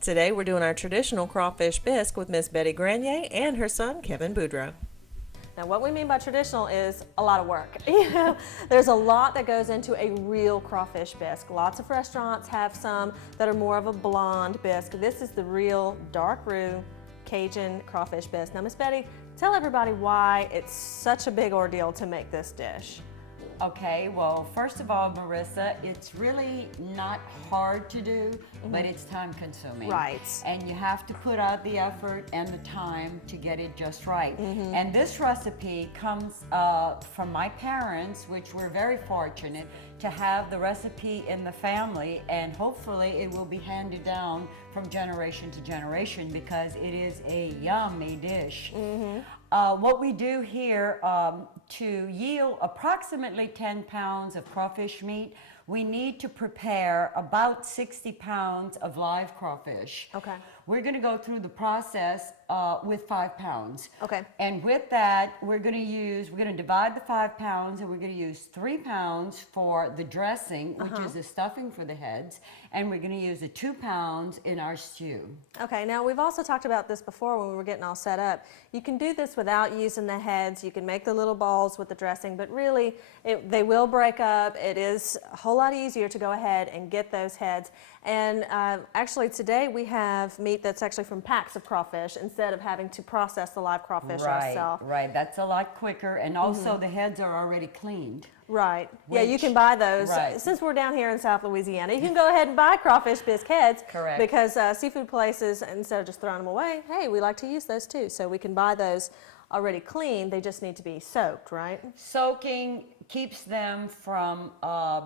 Today we're doing our traditional crawfish bisque with Miss Betty Grenier and her son Kevin Boudreau. Now, what we mean by traditional is a lot of work. There's a lot that goes into a real crawfish bisque. Lots of restaurants have some that are more of a blonde bisque. This is the real dark roux Cajun crawfish bisque. Now, Miss Betty, tell everybody why it's such a big ordeal to make this dish. Okay, well, first of all, Marissa, it's really not hard to do, but it's time consuming. Right. And you have to put out the effort and the time to get it just right. And this recipe comes from my parents, which we're very fortunate to have the recipe in the family, and hopefully it will be handed down from generation to generation because it is a yummy dish. What we do here to yield approximately 10 pounds of crawfish meat, we need to prepare about 60 pounds of live crawfish. Okay. We're going to go through the process with 5 pounds. Okay. And with that, we're going to divide the 5 pounds, and we're going to use 3 pounds for the dressing, which is the stuffing for the heads, and we're going to use the 2 pounds in our stew. Okay, now we've also talked about this before when we were getting all set up. You can do this without using the heads. You can make the little balls with the dressing, but really they will break up. It is a whole lot easier to go ahead and get those heads. And actually today we have meat that's actually from packs of crawfish instead of having to process the live crawfish ourselves. Right, that's a lot quicker, and also the heads are already cleaned. Right. Yeah, you can buy those. Right. Since we're down here in South Louisiana, you can go ahead and buy crawfish bisque heads. Correct. Because seafood places, instead of just throwing them away, hey, we like to use those too. So we can buy those already clean. They just need to be soaked, right? Soaking keeps them from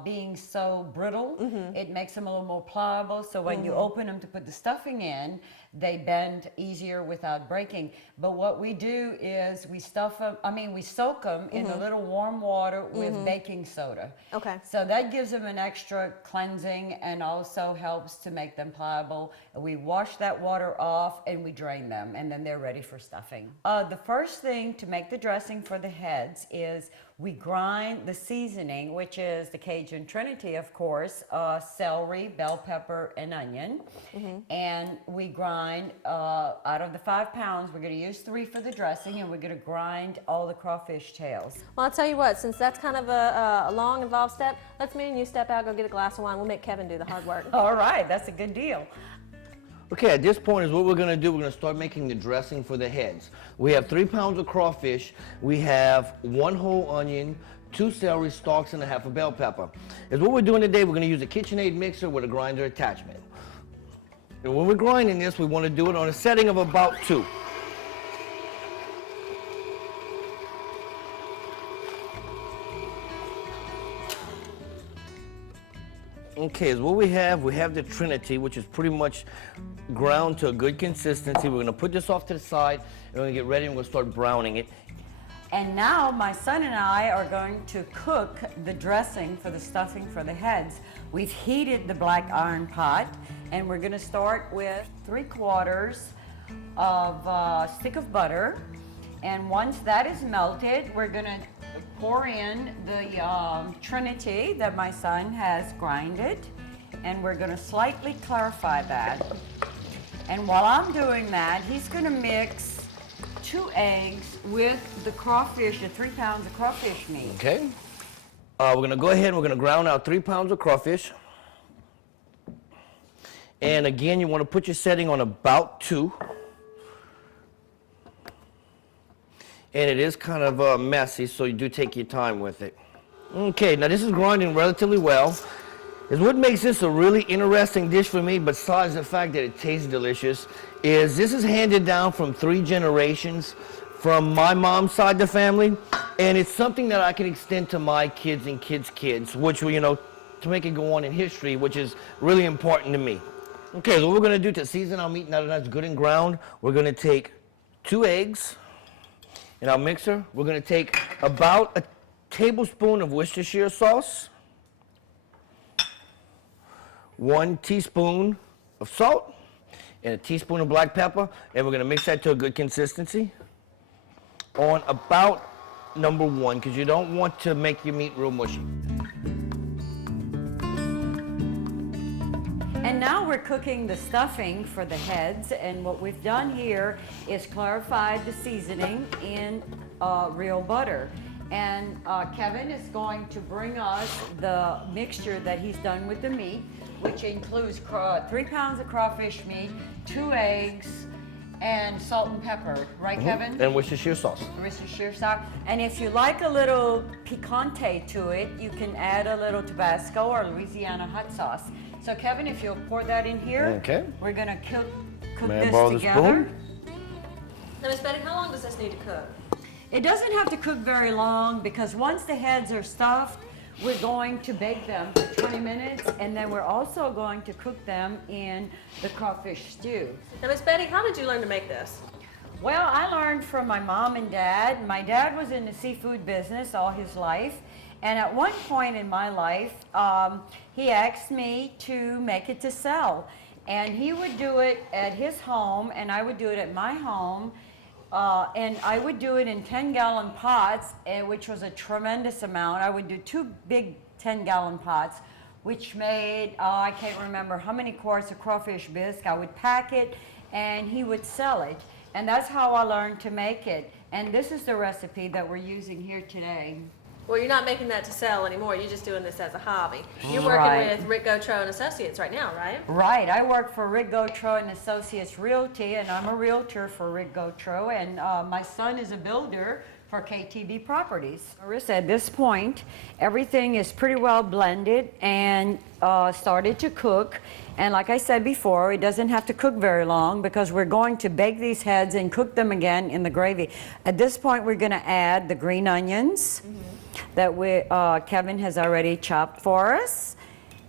being so brittle. It makes them a little more pliable, so when you open them to put the stuffing in, they bend easier without breaking. But what we do is we soak them in a little warm water with baking soda. Okay. So that gives them an extra cleansing and also helps to make them pliable. We wash that water off and we drain them, and then they're ready for stuffing. The first thing to make the dressing for the heads is we grind the seasoning, which is the Cajun Trinity, of course, celery, bell pepper, and onion. And we grind, out of the 5 pounds, we're going to use 3 for the dressing, and we're going to grind all the crawfish tails. Well, I'll tell you what, since that's kind of a long, involved step, let's me and you step out, go get a glass of wine. We'll make Kevin do the hard work. All right, that's a good deal. Okay, at this point is what we're gonna do. We're gonna start making the dressing for the heads. We have 3 pounds of crawfish. We have 1 whole onion, 2 celery stalks, and a half a bell pepper. Is what we're doing today. We're gonna use a KitchenAid mixer with a grinder attachment. And when we're grinding this, we wanna do it on a setting of about 2. Okay, so what we have the Trinity, which is pretty much ground to a good consistency. We're gonna put this off to the side, and we're gonna get ready and we're gonna start browning it. And now my son and I are going to cook the dressing for the stuffing for the heads. We've heated the black iron pot, and we're gonna start with 3/4 of a stick of butter. And once that is melted, we're gonna pour in the Trinity that my son has grinded, and we're gonna slightly clarify that. And while I'm doing that, he's gonna mix 2 eggs with the crawfish, the 3 pounds of crawfish meat. Okay. We're gonna go ahead and we're gonna ground out 3 pounds of crawfish. And again, you wanna put your setting on about 2. And it is kind of messy, so you do take your time with it. Okay, now this is grinding relatively well. Is what makes this a really interesting dish for me, besides the fact that it tastes delicious, is this is handed down from 3 generations from my mom's side of the family, and it's something that I can extend to my kids and kids' kids, which, to make it go on in history, which is really important to me. Okay, so what we're gonna do to season our meat now that it's good and ground, we're gonna take 2 eggs in our mixer. We're gonna take about a tablespoon of Worcestershire sauce, 1 teaspoon of salt, and a teaspoon of black pepper, and we're gonna mix that to a good consistency on about number 1, because you don't want to make your meat real mushy. And now we're cooking the stuffing for the heads, and what we've done here is clarified the seasoning in real butter. And Kevin is going to bring us the mixture that he's done with the meat, which includes 3 pounds of crawfish meat, 2 eggs, and salt and pepper, right, Kevin? And Worcestershire sauce. Worcestershire sauce. And if you like a little picante to it, you can add a little Tabasco or Louisiana hot sauce. So Kevin, if you'll pour that in here, Okay. we're gonna cook May I this borrow the together. spoon? Now, Miss Betty, how long does this need to cook? It doesn't have to cook very long because once the heads are stuffed, we're going to bake them for 20 minutes, and then we're also going to cook them in the crawfish stew. Now, Miss Betty, how did you learn to make this? Well, I learned from my mom and dad. My dad was in the seafood business all his life, and at one point in my life, he asked me to make it to sell. And he would do it at his home, and I would do it at my home. And I would do it in 10-gallon pots, which was a tremendous amount. I would do 2 big 10-gallon pots, which made, I can't remember how many quarts of crawfish bisque. I would pack it, and he would sell it. And that's how I learned to make it. And this is the recipe that we're using here today. Well, you're not making that to sell anymore. You're just doing this as a hobby. You're Right. working with Rick Gautreaux and Associates right now, right? Right, I work for Rick Gautreaux and Associates Realty, and I'm a realtor for Rick Gautreaux, and my son is a builder for KTB Properties. Marissa, at this point, everything is pretty well blended and started to cook. And like I said before, it doesn't have to cook very long because we're going to bake these heads and cook them again in the gravy. At this point, we're gonna add the green onions that Kevin has already chopped for us,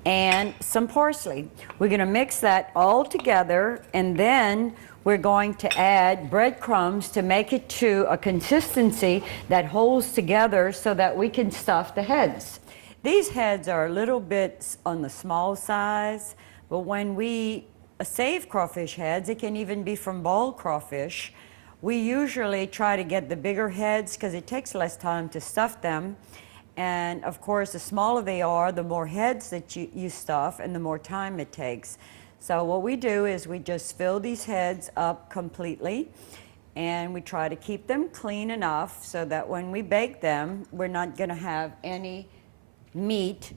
and some parsley. We're gonna mix that all together, and then we're going to add breadcrumbs to make it to a consistency that holds together so that we can stuff the heads. These heads are a little bit on the small size, but when we save crawfish heads, it can even be from boiled crawfish. We usually try to get the bigger heads because it takes less time to stuff them. And of course, the smaller they are, the more heads that you stuff and the more time it takes. So what we do is we just fill these heads up completely, and we try to keep them clean enough so that when we bake them, we're not gonna have any meat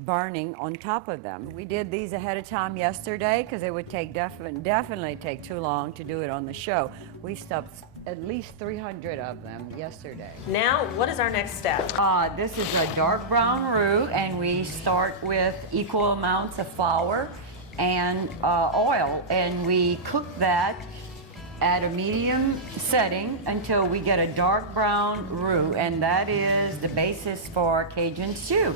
burning on top of them. We did these ahead of time yesterday because it would take definitely take too long to do it on the show. We stuffed at least 300 of them yesterday. Now, what is our next step? This is a dark brown roux, and we start with equal amounts of flour and oil, and we cook that at a medium setting until we get a dark brown roux, and that is the basis for Cajun stew.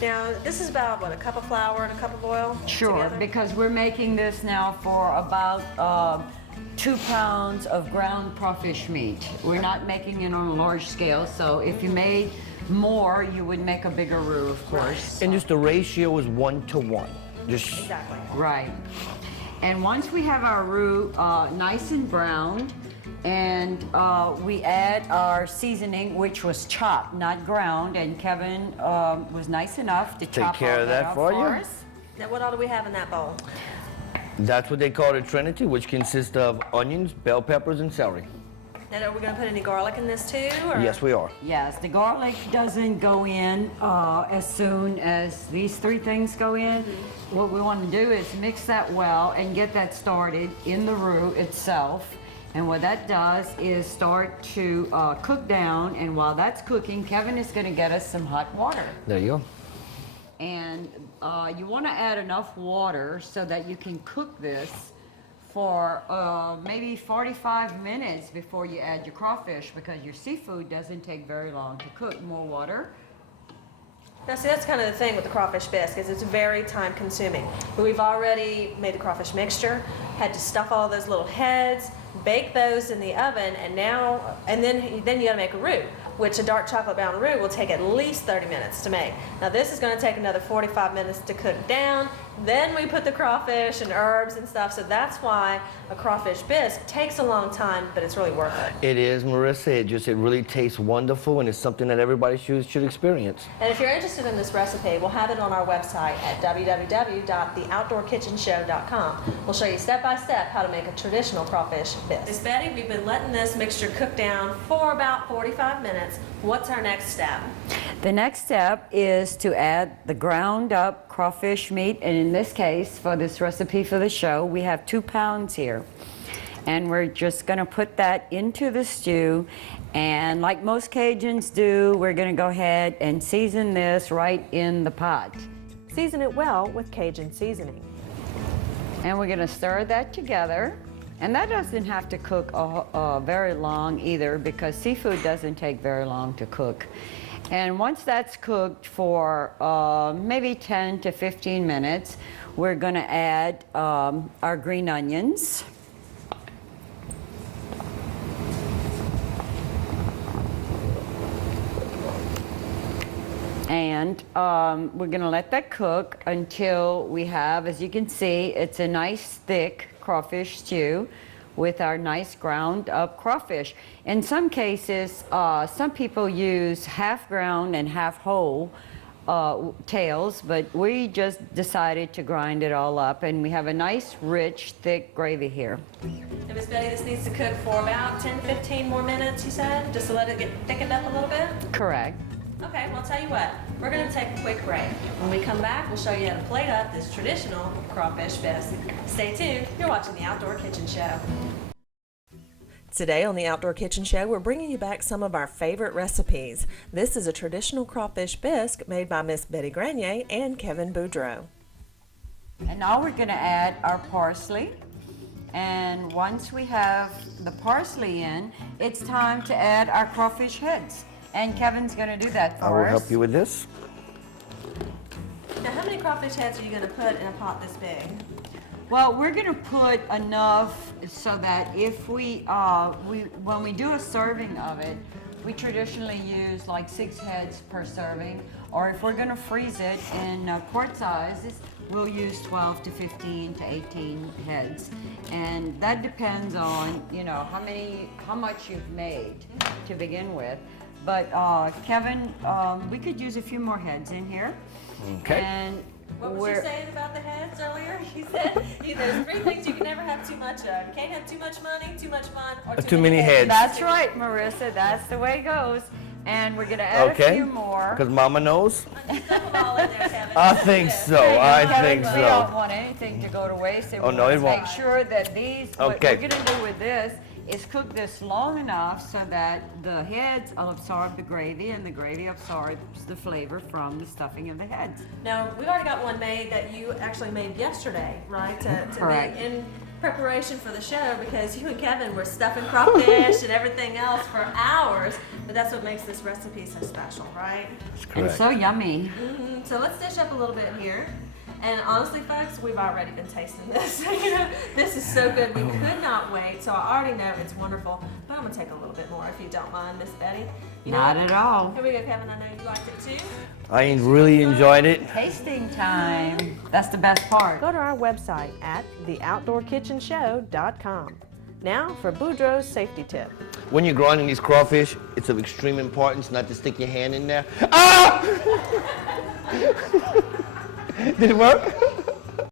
Now, this is about, what, a cup of flour and a cup of oil? Sure, together? because we're making this now for about 2 pounds of ground crawfish meat. We're not making it on a large scale, so if you made more, you would make a bigger roux, of course. And just the ratio is 1 to 1. Just Exactly. Right. And once we have our roux nice and brown, and we add our seasoning, which was chopped, not ground, and Kevin was nice enough to chop care all of that that up for you. us. Now, what all do we have in that bowl? that's what they call the Trinity, which consists of onions, bell peppers, and celery. Now, are we going to put any garlic in this too? Or? Yes, we are. Yes, the garlic doesn't go in as soon as these 3 things go in. What we want to do is mix that well and get that started in the roux itself. And what that does is start to cook down, and while that's cooking, Kevin is going to get us some hot water. There you go. And you want to add enough water so that you can cook this for maybe 45 minutes before you add your crawfish, because your seafood doesn't take very long to cook. More water. Now, see, that's kind of the thing with the crawfish bisque, is it's very time consuming. But we've already made the crawfish mixture, had to stuff all those little heads, bake those in the oven, and then you got to make a roux. which a dark chocolate brown roux will take at least 30 minutes to make. Now this is going to take another 45 minutes to cook down. Then we put the crawfish and herbs and stuff, so that's why a crawfish bisque takes a long time, but it's really worth it. It is, Marissa. It really tastes wonderful, and it's something that everybody should experience. And if you're interested in this recipe, we'll have it on our website at www.theoutdoorkitchenshow.com. We'll show you step by step how to make a traditional crawfish bisque. Miss Betty, we've been letting this mixture cook down for about 45 minutes. What's our next step? The next step is to add the ground up crawfish meat, and in this case, for this recipe for the show, we have 2 pounds here. And we're just gonna put that into the stew, and like most Cajuns do, we're gonna go ahead and season this right in the pot. Season it well with Cajun seasoning. And we're gonna stir that together. And that doesn't have to cook very long either, because seafood doesn't take very long to cook. And once that's cooked for maybe 10 to 15 minutes, we're gonna add our green onions. And we're gonna let that cook until we have, as you can see, it's a nice thick crawfish stew with our nice ground up crawfish. In some cases, some people use half ground and half whole tails, but we just decided to grind it all up, and we have a nice rich thick gravy here. And Miss Betty, this needs to cook for about 10-15 more minutes, you said, just to let it get thickened up a little bit? Correct. Okay, well, I'll tell you what, we're going to take a quick break. When we come back, we'll show you how to plate up this traditional crawfish bisque. Stay tuned, you're watching The Outdoor Kitchen Show. Today on the Outdoor Kitchen Show, we're bringing you back some of our favorite recipes. This is a traditional crawfish bisque made by Miss Betty Granier and Kevin Boudreau. And now we're going to add our parsley. And once we have the parsley in, it's time to add our crawfish heads. And Kevin's going to do that for us. I will help you with this. Now, how many crawfish heads are you going to put in a pot this big? Well, we're going to put enough so that if when we do a serving of it, we traditionally use like 6 heads per serving, or if we're going to freeze it in quart sizes, we'll use 12 to 15 to 18 heads. And that depends on, you know, how much you've made to begin with. But Kevin, we could use a few more heads in here. Okay. And what was you saying about the heads earlier? You said there's 3 things you can never have too much of. You can't have too much money, too much fun, or too many heads. That's right, Marissa. That's the way it goes. And we're going to add a few more. Because Mama knows. Dump them all in there, Kevin. I think so. I think We don't so. want anything to go to waste. And Oh, we no, want it to won't. make sure that these, what Okay. we're going to do with this is cook this long enough so that the heads will absorb the gravy, and the gravy absorbs the flavor from the stuffing of the heads. Now, we've already got one made that you actually made yesterday, right? To Correct. be in preparation for the show, because you and Kevin were stuffing crawfish and everything else for hours. But that's what makes this recipe so special, right? That's And correct. so yummy. So let's dish up a little bit here. And honestly, folks, we've already been tasting this. You know, this is so good. We could not wait. So I already know it's wonderful. But I'm going to take a little bit more if you don't mind, Miss Betty. You know Not what? at all. Here we go, Kevin. I know you liked it too. I really enjoyed it. Tasting time. That's the best part. Go to our website at theoutdoorkitchenshow.com. Now for Boudreaux's safety tip. When you're grinding these crawfish, it's of extreme importance not to stick your hand in there. Ah! Did it work?